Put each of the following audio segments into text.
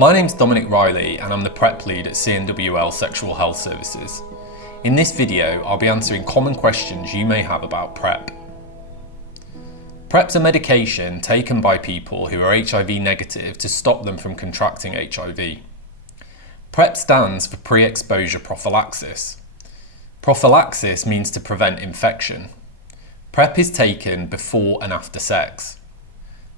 My name's Dominic Riley and I'm the PrEP lead at CNWL Sexual Health Services. In this video, I'll be answering common questions you may have about PrEP. PrEP's a medication taken by people who are HIV negative to stop them from contracting HIV. PrEP stands for pre-exposure prophylaxis. Prophylaxis means to prevent infection. PrEP is taken before and after sex.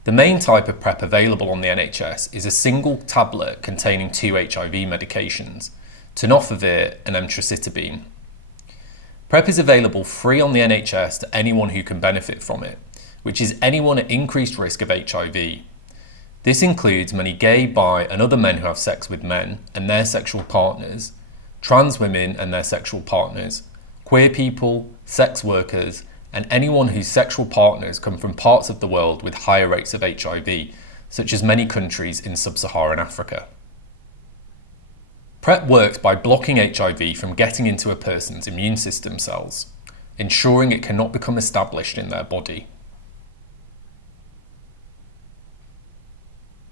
The main type of PrEP available on the NHS is a single tablet containing 2 HIV medications, tenofovir and emtricitabine. PrEP is available free on the NHS to anyone who can benefit from it, which is anyone at increased risk of HIV. This includes many gay, bi and other men who have sex with men and their sexual partners, trans women and their sexual partners, queer people, sex workers, and anyone whose sexual partners come from parts of the world with higher rates of HIV, such as many countries in sub-Saharan Africa. PrEP works by blocking HIV from getting into a person's immune system cells, ensuring it cannot become established in their body.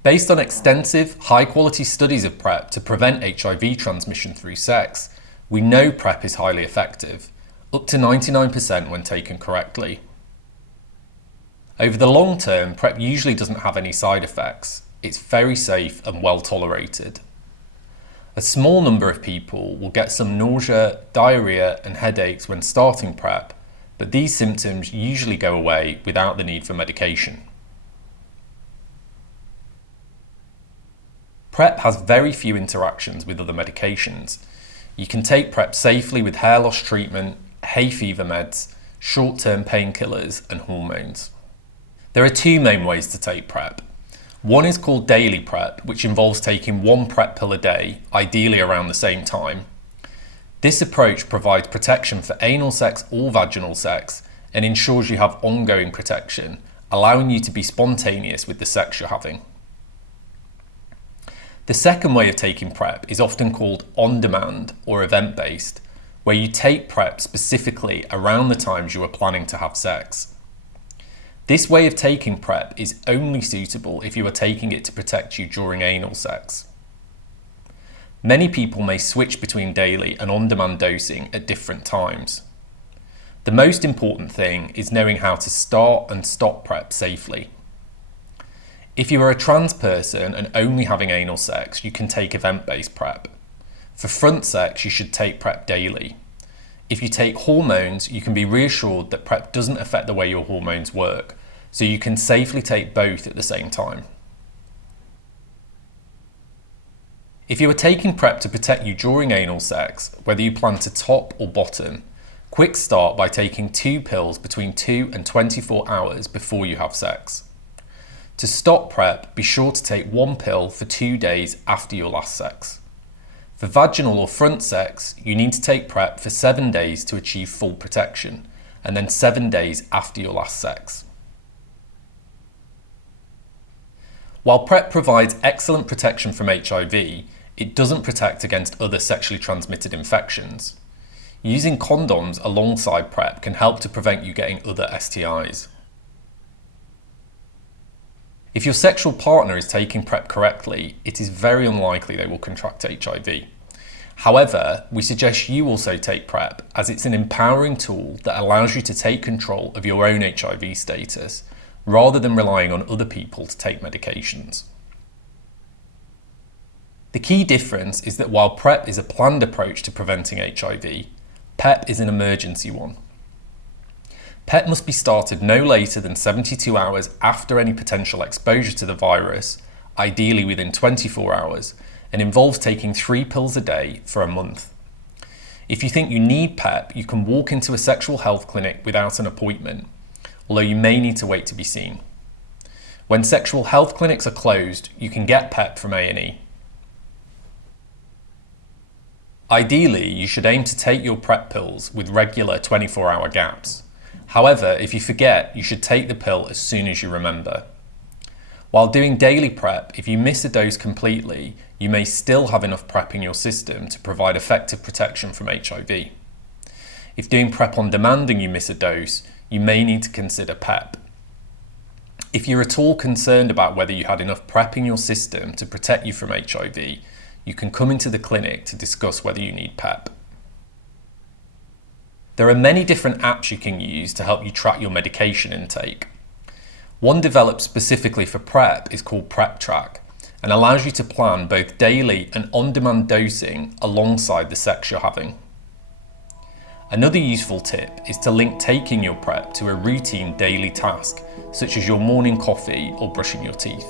Based on extensive, high-quality studies of PrEP to prevent HIV transmission through sex, we know PrEP is highly effective, up to 99% when taken correctly. Over the long term, PrEP usually doesn't have any side effects. It's very safe and well tolerated. A small number of people will get some nausea, diarrhea and headaches when starting PrEP, but these symptoms usually go away without the need for medication. PrEP has very few interactions with other medications. You can take PrEP safely with hair loss treatment, hay fever meds, short-term painkillers and hormones. There are 2 main ways to take PrEP. One is called daily PrEP, which involves taking 1 PrEP pill a day, ideally around the same time. This approach provides protection for anal sex or vaginal sex and ensures you have ongoing protection, allowing you to be spontaneous with the sex you're having. The second way of taking PrEP is often called on-demand or event-based, where you take PrEP specifically around the times you are planning to have sex. This way of taking PrEP is only suitable if you are taking it to protect you during anal sex. Many people may switch between daily and on-demand dosing at different times. The most important thing is knowing how to start and stop PrEP safely. If you are a trans person and only having anal sex, you can take event-based PrEP. For front sex, you should take PrEP daily. If you take hormones, you can be reassured that PrEP doesn't affect the way your hormones work, so you can safely take both at the same time. If you are taking PrEP to protect you during anal sex, whether you plan to top or bottom, quick start by taking 2 pills between 2 and 24 hours before you have sex. To stop PrEP, be sure to take 1 pill for 2 days after your last sex. For vaginal or front sex, you need to take PrEP for 7 days to achieve full protection, and then 7 days after your last sex. While PrEP provides excellent protection from HIV, it doesn't protect against other sexually transmitted infections. Using condoms alongside PrEP can help to prevent you getting other STIs. If your sexual partner is taking PrEP correctly, it is very unlikely they will contract HIV. However, we suggest you also take PrEP as it's an empowering tool that allows you to take control of your own HIV status, rather than relying on other people to take medications. The key difference is that while PrEP is a planned approach to preventing HIV, PEP is an emergency one. PEP must be started no later than 72 hours after any potential exposure to the virus, ideally within 24 hours, and involves taking 3 pills a day for a month. If you think you need PEP, you can walk into a sexual health clinic without an appointment, although you may need to wait to be seen. When sexual health clinics are closed, you can get PEP from A&E. Ideally, you should aim to take your PrEP pills with regular 24-hour gaps. However, if you forget, you should take the pill as soon as you remember. While doing daily PrEP, if you miss a dose completely, you may still have enough PrEP in your system to provide effective protection from HIV. If doing PrEP on demand and you miss a dose, you may need to consider PEP. If you're at all concerned about whether you had enough PrEP in your system to protect you from HIV, you can come into the clinic to discuss whether you need PEP. There are many different apps you can use to help you track your medication intake. One developed specifically for PrEP is called PrEP Track and allows you to plan both daily and on-demand dosing alongside the sex you're having. Another useful tip is to link taking your PrEP to a routine daily task, such as your morning coffee or brushing your teeth.